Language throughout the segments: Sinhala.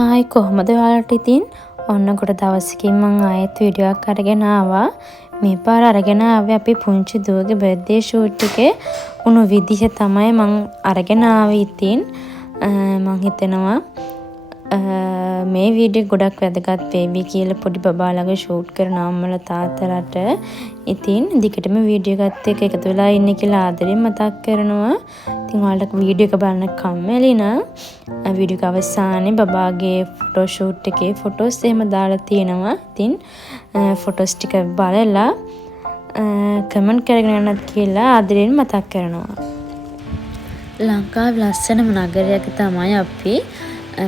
හායි කොහොමද ඔයාලට ඉතින් ඔන්න කොට දවසකින් මම ආයෙත් වීඩියෝ එකක් අරගෙන ආවා. මේ පාර අරගෙන ආවේ අපි පුංචි දුවගේ බර්ත්ඩේ ෂූට් එකේ උණු විදිහ තමයි මම අරගෙන ආවේ ඉතින්. මම හිතනවා මේ වීඩියෝ ගොඩක් වැදගත් වේවි කියලා පොඩි බබාලගේ ෂූට් කරන අම්මලා තාත්තලාට. ඉතින් දිගටම වීඩියෝ එකත් එක්ක එකතු වෙලා ඉන්න කියලා ආදරෙන් මතක් කරනවා. ඉතින් ඔයාලට වීඩියෝ එක බලන්න කම්මැලි නම් වීඩියෝ එක අවසානයේ බබාගේ ෆොටෝ ෂූට් එකේ ෆොටෝස් එහෙම දාලා තියෙනවා. ඉතින් ෆොටෝස් ටික බලලා කමෙන්ට් කරගෙන යන්නත් කියලා ආදරෙන් මතක් කරනවා. ලංකාවේ ලස්සනම නගරයක තමයි අපි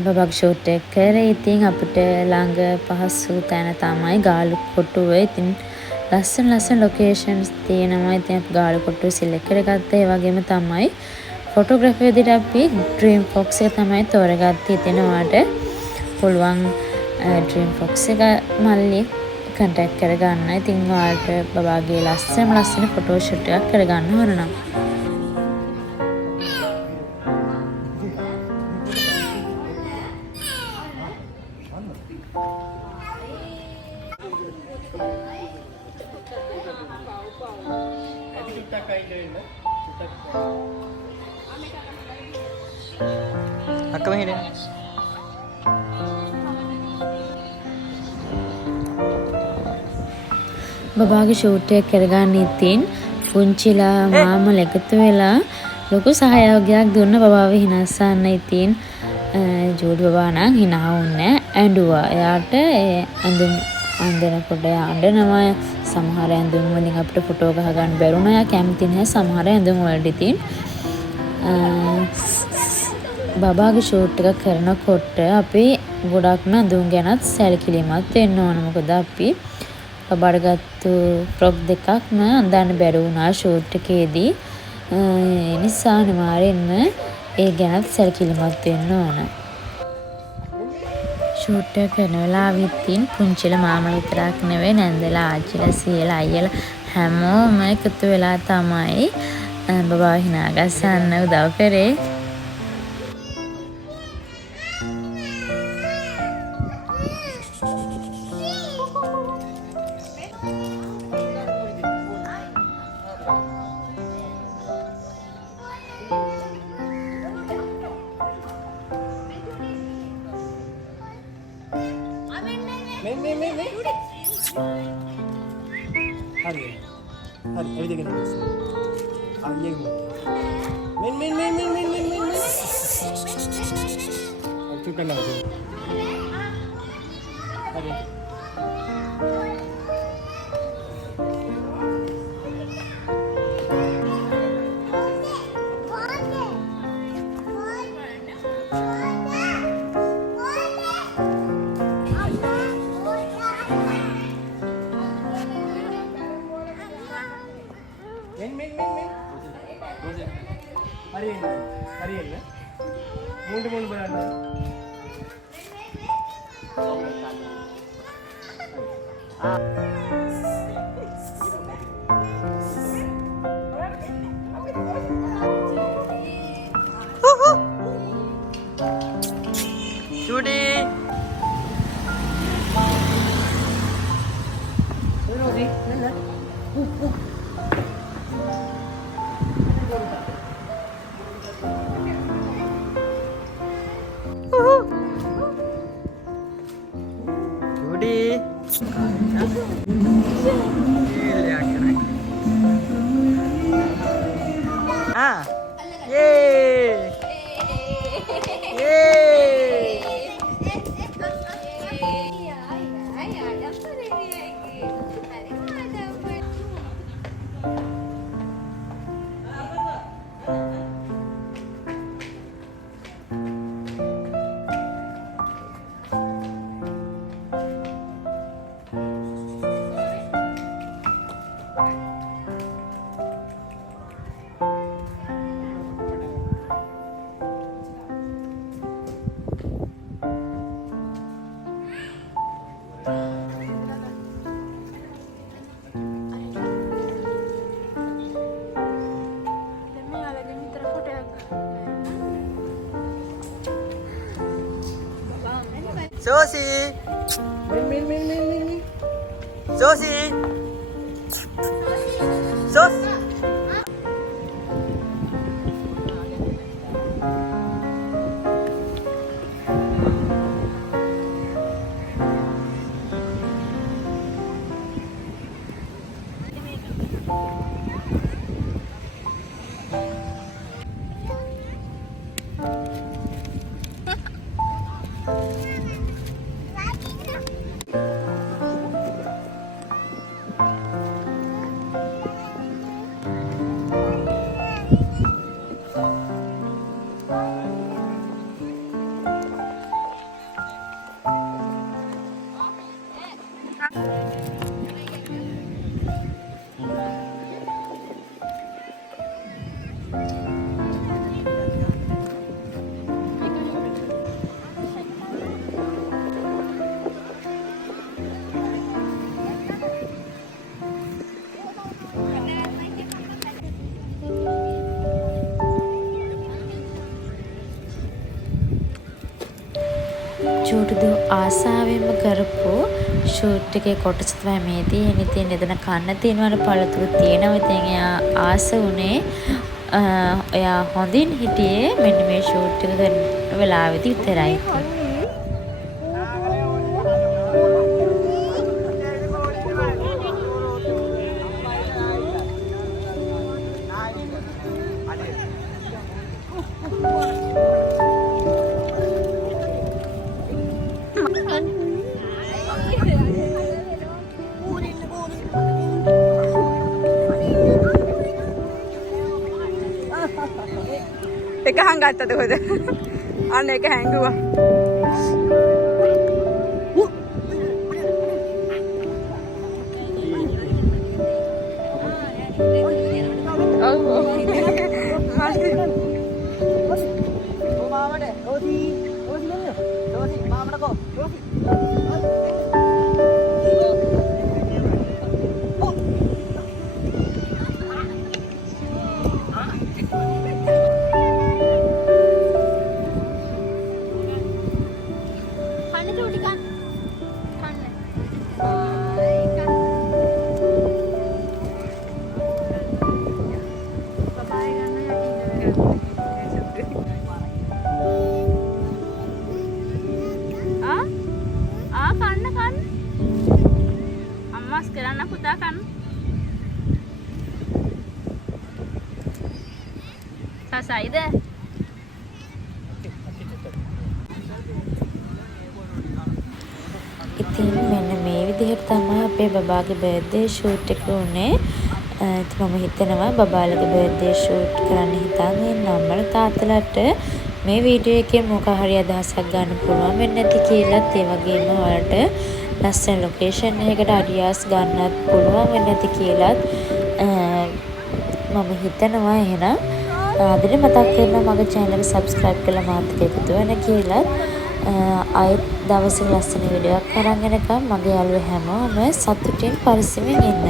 බබාගේ ෂූට් එක කරේ. ඉතින් අපිට ළඟ පහසු තැන තමයි ගාලුකොටුව. ඉතින් ලස්සන ලොකේෂන්ස් තියෙනවා. ඉතින් අපි ගාලුකොටුව සිලෙක්ට් කරගත්තා. ඒ වගේම තමයි ෆොටෝග්‍රැෆි විදිහට අපි ඩ්‍රීම් ෆොක්ස් එක තමයි තෝරගත්තේ. ඉතින් ඔයාලට පුළුවන් ඩ්‍රීම් ෆොක්ස් එක මල්ලි කන්ටැක්ට් කරගන්න. ඉතින් ඔයාලට බබාගේ ලස්සන ෆොටෝ ෂූට් එකක් කරගන්න ඕන නම් අක්කම හිටියේ බබාගේ ෂූට් එක කරගන්න ඉතින් පුංචිලා මාමලා එකතු වෙලා ලොකු සහයෝගයක් දුන්න බබාව හිනස්සන්න. ඉතින් ජෝඩි බබා නම් hina වුණේ ඇඬුවා. එයාට ඇඳුම් අඳිනකොට අඬනවා. සමහර ඇඳුම් වලින් අපිට ෆොටෝ ගහගන්න බැරුණා. එයා කැමති නැහැ සමහර ඇඳුම් වලට. ඉතින් බබාගේ ෂූට් එක කරනකොට අපි ගොඩක්ම ඇඳුම් ගැනත් සැලකිලිමත් වෙන්න ඕන. මොකද අපි බබාට ගත්තු ෆ්‍රොක් දෙකක්ම අඳන්න බැරි වුණා ෂූට් එකේදී. ඒ නිසා අනිවාර්යෙන්ම ඒ ගැනත් සැලකිලිමත් වෙන්න ඕන. ෂූට් එක කරන වෙලාවෙත් පුංචිලා මාමා විතරක් නෙවෙයි නැන්දලා ආච්චිලා සීයලා අයියලා හැමෝම එකතු වෙලා තමයි බබාව hina ගස්සන්න උදව් කරේ. Hari everything is Hari Mundu berada. Shooting. සෝසි සෝසි සෝස් චූටුදු ආසාවෙන්ම කරපු ෂූට් එකේ කොටස තමයි මේ තියෙන්නේ. ඉතින් එතන කන්න තියෙනවනේ පළතුරු තියෙනවා. ඉතින් එයා ආස උනේ එයා හොඳින් හිටියේ මෙන්න මේ ෂූට් එක කරන වෙලාවෙදි විතරයි. එක හංගත්තද කොහෙද? අන්න එක හැංගුවා. Sekarang aku tak akan selesai deh. ඉතින් මෙන්න මේ විදිහට තමයි අපේ බබාගේ බර්ත්ඩේ ෂූට් එක උනේ. ඉතින් මම හිතනවා බබාලගේ බර්ත්ඩේ ෂූට් කරන්න හිතන්නේ නම්මල තාත්තලාට මේ වීඩියෝ එකේ මොකක් හරි අදහසක් ගන්න පුළුවන් වෙන්නේ නැති කියලාත් ඒ වගේම ඔයාලට ලස්සන ලොකේෂන් එකකට අඩියාස් ගන්නත් පුළුවන් වෙන්නේ නැති කියලාත් මම හිතනවා. එහෙනම් ආදරේ මතක් කරනවා මගේ channel එක subscribe කරලා මාත් එක්ක එකතු වෙන්න කියලාත් ආයෙත් දවසක ලස්සන වීඩියෝ එකක් අරන් එනකම් මගේ යාළුවෝ හැමෝම සතුටින් පරිස්සමෙන් ඉන්න.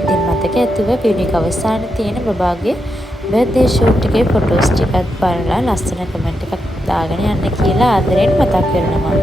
ඉතින් මතක ඇතුව වීඩියෝ එක අවසානයේ තියෙන බබාගේ බර්ත්ඩේ ෂූට් එකේ ෆොටෝස් ටිකක් බලලා ලස්සන කමෙන්ට් එකක් දාගෙන යන්න කියලා ආදරෙන් මතක් කරනවා.